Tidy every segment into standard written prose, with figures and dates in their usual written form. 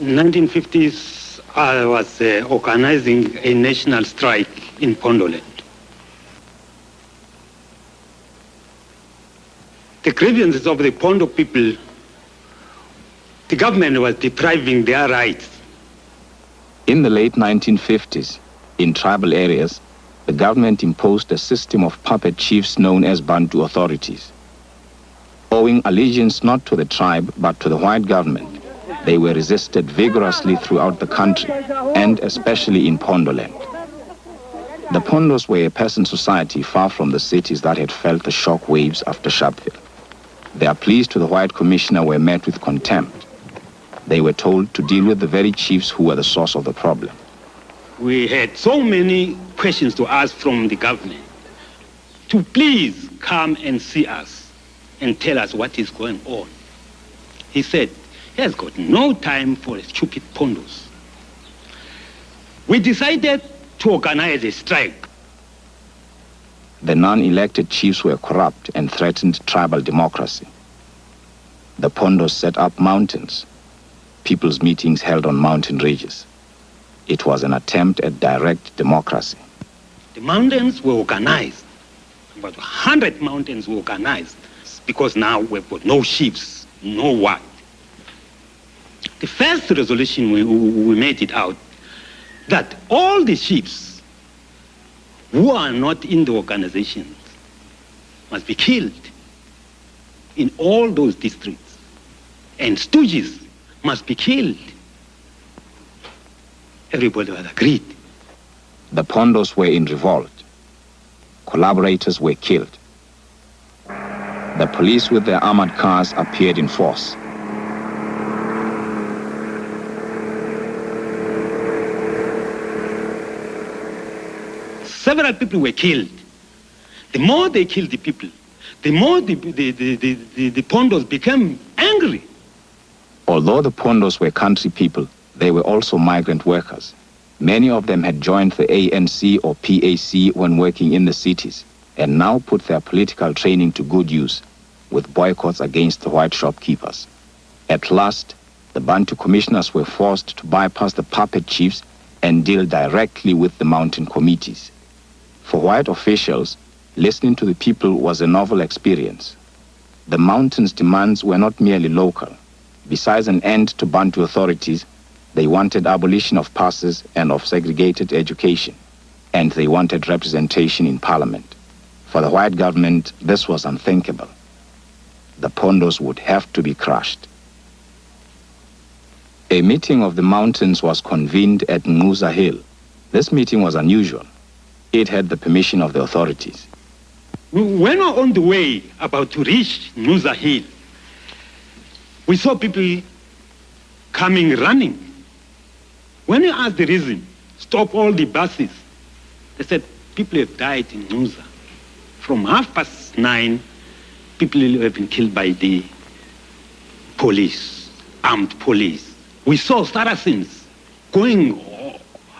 In 1950s, I was organizing a national strike in Pondo Land. The grievances of the Pondo people, the government was depriving their rights. In the late 1950s, in tribal areas, the government imposed a system of puppet chiefs known as Bantu authorities. Owing allegiance not to the tribe but to the white government, they were resisted vigorously throughout the country, and especially in Pondo Land. The Pondos were a peasant society far from the cities that had felt the shock waves after Sharpeville. Their pleas to the white commissioner were met with contempt. They were told to deal with the very chiefs who were the source of the problem. We had so many questions to ask from the government to please come and see us and tell us what is going on. He said he has got no time for stupid Pondos. We decided to organize a strike. The non-elected chiefs were corrupt and threatened tribal democracy. The Pondos set up mountains, people's meetings held on mountain ridges. It was an attempt at direct democracy. The mountains were organized. About 100 mountains were organized because now we've got no chiefs, no what. The first resolution, we made it out that all the chiefs who are not in the organizations must be killed in all those districts. And stooges must be killed. Everybody was agreed. The Pondos were in revolt. Collaborators were killed. The police with their armored cars appeared in force. Several people were killed. The more they killed the people, the more the Pondos became angry. Although the Pondos were country people, they were also migrant workers. Many of them had joined the ANC or PAC when working in the cities, and now put their political training to good use with boycotts against the white shopkeepers. At last, the Bantu commissioners were forced to bypass the puppet chiefs and deal directly with the mountain committees. For white officials, listening to the people was a novel experience. The mountains' demands were not merely local. Besides an end to Bantu authorities, they wanted abolition of passes and of segregated education, and they wanted representation in parliament. For the white government, this was unthinkable. The Pondos would have to be crushed. A meeting of the mountains was convened at Ingquza Hill. This meeting was unusual. It had the permission of the authorities. When we were on the way about to reach Ingquza Hill, we saw people coming running. When we asked the reason, stop all the buses, they said people have died in Ingquza. From 9:30, people have been killed by the police, armed police. We saw Saracens going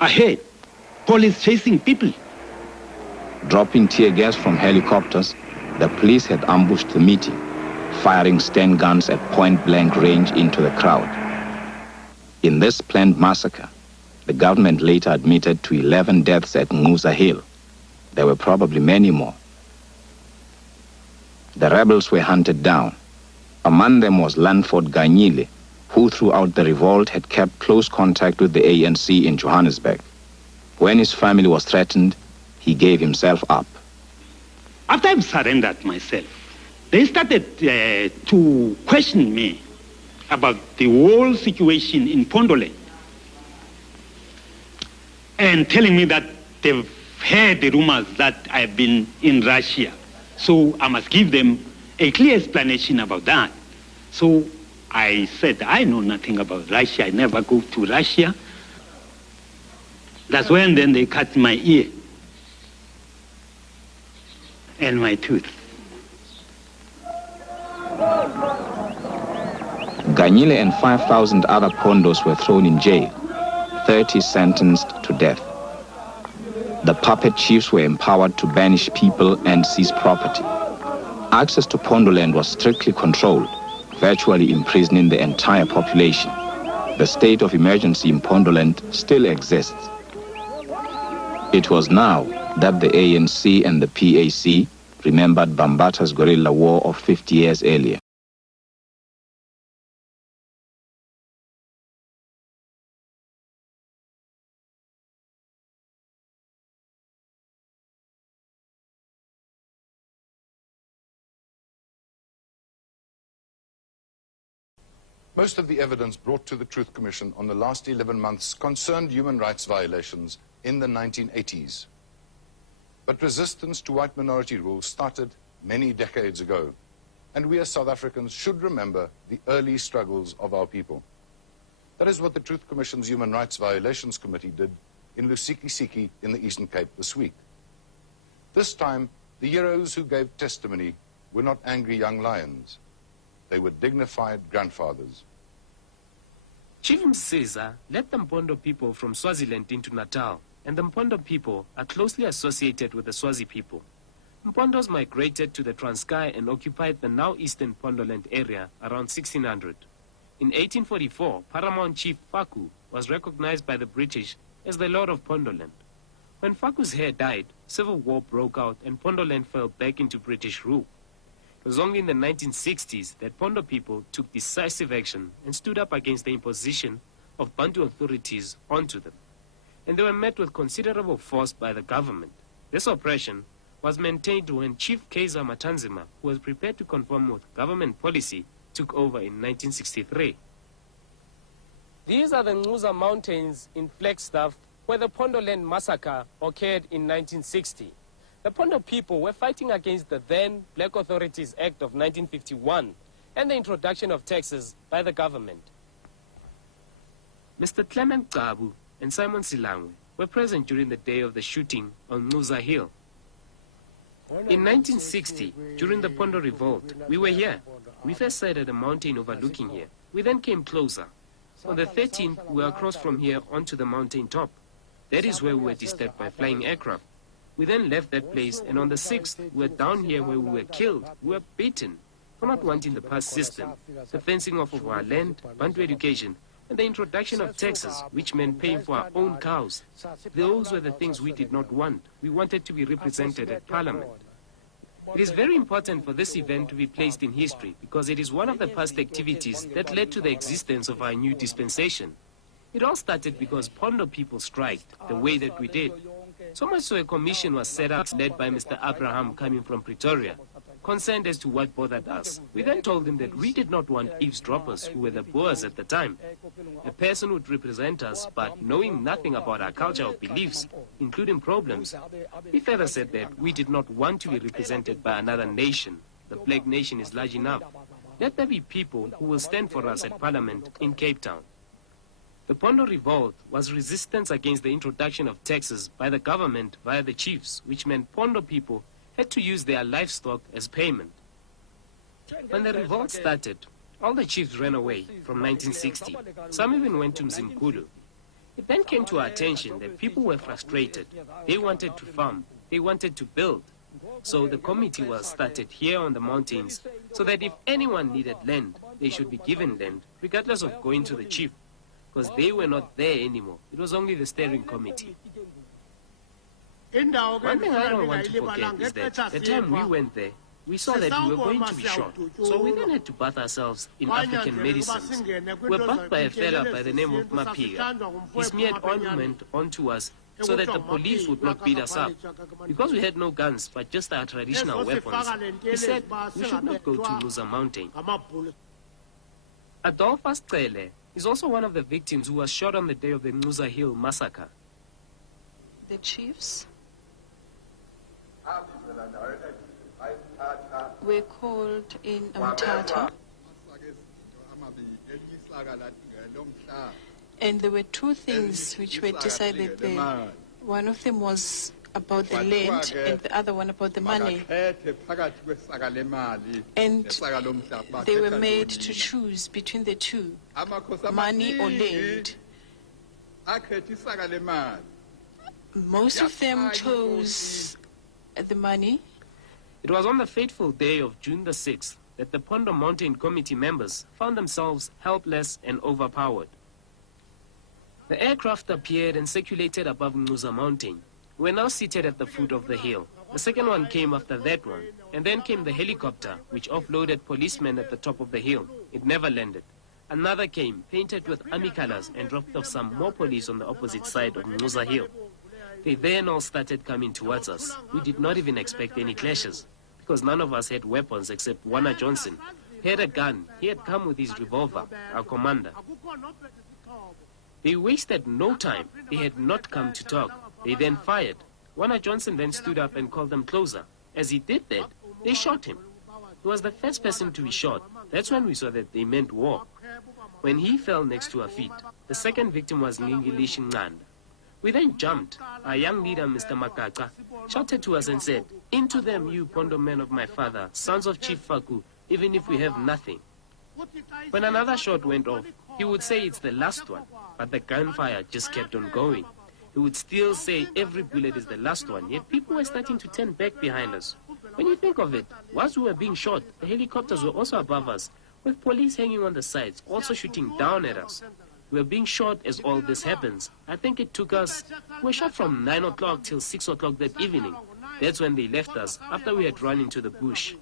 ahead, police chasing people. Dropping tear gas from helicopters, the police had ambushed the meeting, firing Sten guns at point-blank range into the crowd. In this planned massacre, the government later admitted to 11 deaths at Ingquza Hill. There were probably many more. The rebels were hunted down. Among them was Lanford Ganyile, who throughout the revolt had kept close contact with the ANC in Johannesburg. When his family was threatened, he gave himself up. After I surrendered myself, they started to question me about the whole situation in Pondo Land and telling me that they've heard the rumors that I've been in Russia. So I must give them a clear explanation about that. So I said, I know nothing about Russia. I never go to Russia. That's when then they cut my ear and my tooth. Ganyile and 5,000 other Pondos were thrown in jail, 30 sentenced to death. The puppet chiefs were empowered to banish people and seize property. Access to Pondo Land was strictly controlled, virtually imprisoning the entire population. The state of emergency in Pondoland still exists. It was now that the ANC and the PAC remembered Bambatha's guerrilla war of 50 years earlier. Most of the evidence brought to the Truth Commission on the last 11 months concerned human rights violations in the 1980s. But resistance to white minority rule started many decades ago, and we as South Africans should remember the early struggles of our people. That is what the Truth Commission's Human Rights Violations Committee did in Lusikisiki in the Eastern Cape this week. This time, the heroes who gave testimony were not angry young lions. They were dignified grandfathers. Chief Msiza led the Pondo people from Swaziland into Natal, and the Pondo people are closely associated with the Swazi people. Pondos migrated to the Transkei and occupied the now eastern Pondoland area around 1600. In 1844, Paramount Chief Faku was recognized by the British as the Lord of Pondoland. When Faku's heir died, civil war broke out and Pondoland fell back into British rule. It was only in the 1960s that Pondo people took decisive action and stood up against the imposition of Bantu authorities onto them. And they were met with considerable force by the government. This oppression was maintained when Chief Ingquza Massacre, who was prepared to conform with government policy, took over in 1963. These are the Ingquza Mountains in Flagstaff, where the Pondoland massacre occurred in 1960. The Pondo people were fighting against the then Black Authorities Act of 1951 and the introduction of taxes by the government. Mr. Clement Qabu and Simon Silangwe were present during the day of the shooting on Ingquza Hill. In 1960, during the Pondo Revolt, we were here. We first sighted a mountain overlooking here. We then came closer. On the 13th, we were across from here onto the mountain top. That is where we were disturbed by flying aircraft. We then left that place, and on the 6th, we were down here where we were killed. We were beaten for not wanting the pass system, the fencing off of our land, Bantu education, and the introduction of taxes, which meant paying for our own cows. Those were the things we did not want. We wanted to be represented at Parliament. It is very important for this event to be placed in history because it is one of the past activities that led to the existence of our new dispensation. It all started because Pondo people striked the way that we did. So much so a commission was set up led by Mr. Abraham coming from Pretoria, concerned as to what bothered us. We then told him that we did not want eavesdroppers who were the Boers at the time. A person would represent us, but knowing nothing about our culture or beliefs, including problems. He further said that we did not want to be represented by another nation. The Black nation is large enough. Let there be people who will stand for us at Parliament in Cape Town. The Pondo Revolt was resistance against the introduction of taxes by the government via the chiefs, which meant Pondo people had to use their livestock as payment. When the revolt started, all the chiefs ran away from 1960. Some even went to Mzimkhulu. It then came to our attention that people were frustrated. They wanted to farm. They wanted to build. So the committee was started here on the mountains so that if anyone needed land, they should be given land, regardless of going to the chief, because they were not there anymore. It was only the steering committee. One thing I don't want to forget is that the time we went there, we saw that we were going to be shot. So we then had to bath ourselves in African medicines. We were bathed by a fella by the name of Mapiga. He smeared ointment onto us so that the police would not beat us up. Because we had no guns, but just our traditional weapons, he said we should not go to Ingquza Mountain. Adolphus Cele is also one of the victims who was shot on the day of the Ingquza Hill massacre. The chiefs were called in Umtata, and there were two things which were decided there. One of them was about the land and the other one about the money. And they were made to choose between the two, money or land. Most of them chose the money. It was on the fateful day of June the 6th that the Pondo Mountain Committee members found themselves helpless and overpowered. The aircraft appeared and circulated above Ingquza Mountain. We were now seated at the foot of the hill. The second one came after that one, and then came the helicopter, which offloaded policemen at the top of the hill. It never landed. Another came, painted with army colors, and dropped off some more police on the opposite side of Ingquza Hill. They then all started coming towards us. We did not even expect any clashes, because none of us had weapons except Warner Johnson. He had a gun. He had come with his revolver, our commander. They wasted no time. They had not come to talk. They then fired. Warner Johnson then stood up and called them closer. As he did that, they shot him. He was the first person to be shot. That's when we saw that they meant war. When he fell next to our feet, the second victim was Ngilish Nganda. We then jumped. Our young leader, Mr. Makaka, shouted to us and said, "Into them, you Pondo men of my father, sons of Chief Faku, even if we have nothing." When another shot went off, he would say it's the last one, but the gunfire just kept on going. He would still say every bullet is the last one, yet people were starting to turn back behind us. When you think of it, whilst we were being shot, the helicopters were also above us, with police hanging on the sides, also shooting down at us. We were being shot as all this happens. I think it took us, we were shot from 9 o'clock till 6 o'clock that evening. That's when they left us, after we had run into the bush.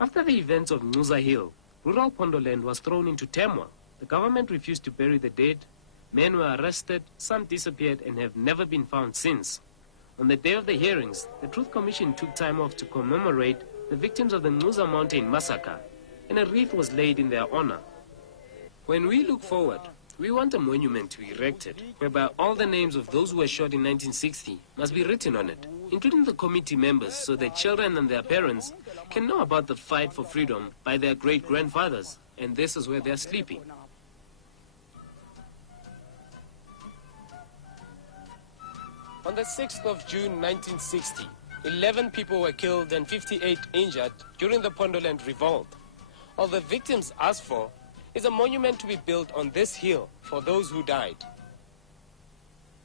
After the events of Ingquza Hill, rural Pondoland was thrown into turmoil. The government refused to bury the dead. Men were arrested, some disappeared and have never been found since. On the day of the hearings, the Truth Commission took time off to commemorate the victims of the Ingquza Mountain Massacre, and a wreath was laid in their honor. When we look forward, we want a monument to be erected, whereby all the names of those who were shot in 1960 must be written on it, including the committee members, so that children and their parents can know about the fight for freedom by their great-grandfathers, and this is where they are sleeping. On the 6th of June 1960, 11 people were killed and 58 injured during the Pondoland Revolt. All the victims asked for is a monument to be built on this hill for those who died.